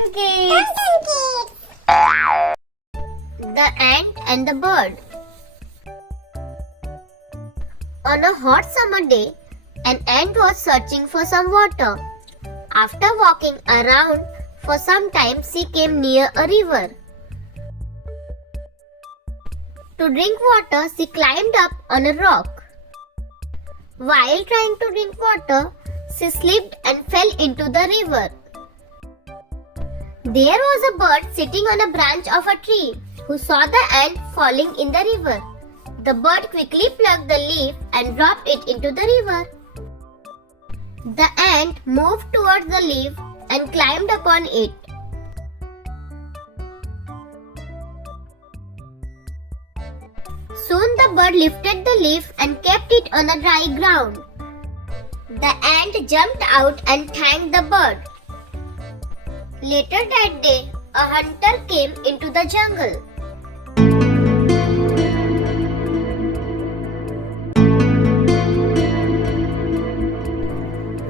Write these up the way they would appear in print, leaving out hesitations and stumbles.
Welcome, kids! The Ant and the Bird. On a hot summer day, an ant was searching for some water. After walking around for some time, she came near a river. To drink water, she climbed up on a rock. While trying to drink water, she slipped and fell into the river. There was a bird sitting on a branch of a tree who saw the ant falling in the river. The bird quickly plucked the leaf and dropped it into the river. The ant moved towards the leaf and climbed upon it. Soon the bird lifted the leaf and kept it on the dry ground. The ant jumped out and thanked the bird. Later that day, a hunter came into the jungle.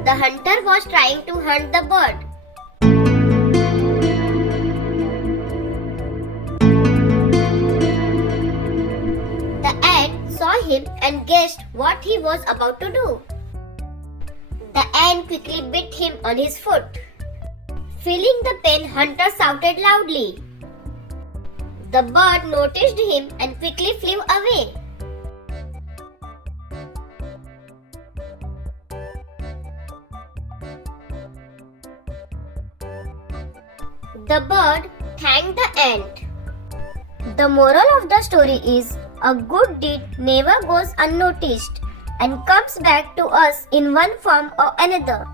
The hunter was trying to hunt the bird. The ant saw him and guessed what he was about to do. The ant quickly bit him on his foot. Feeling the pain, hunter shouted loudly. The bird noticed him and quickly flew away. The bird thanked the ant. The moral of the story is, a good deed never goes unnoticed and comes back to us in one form or another.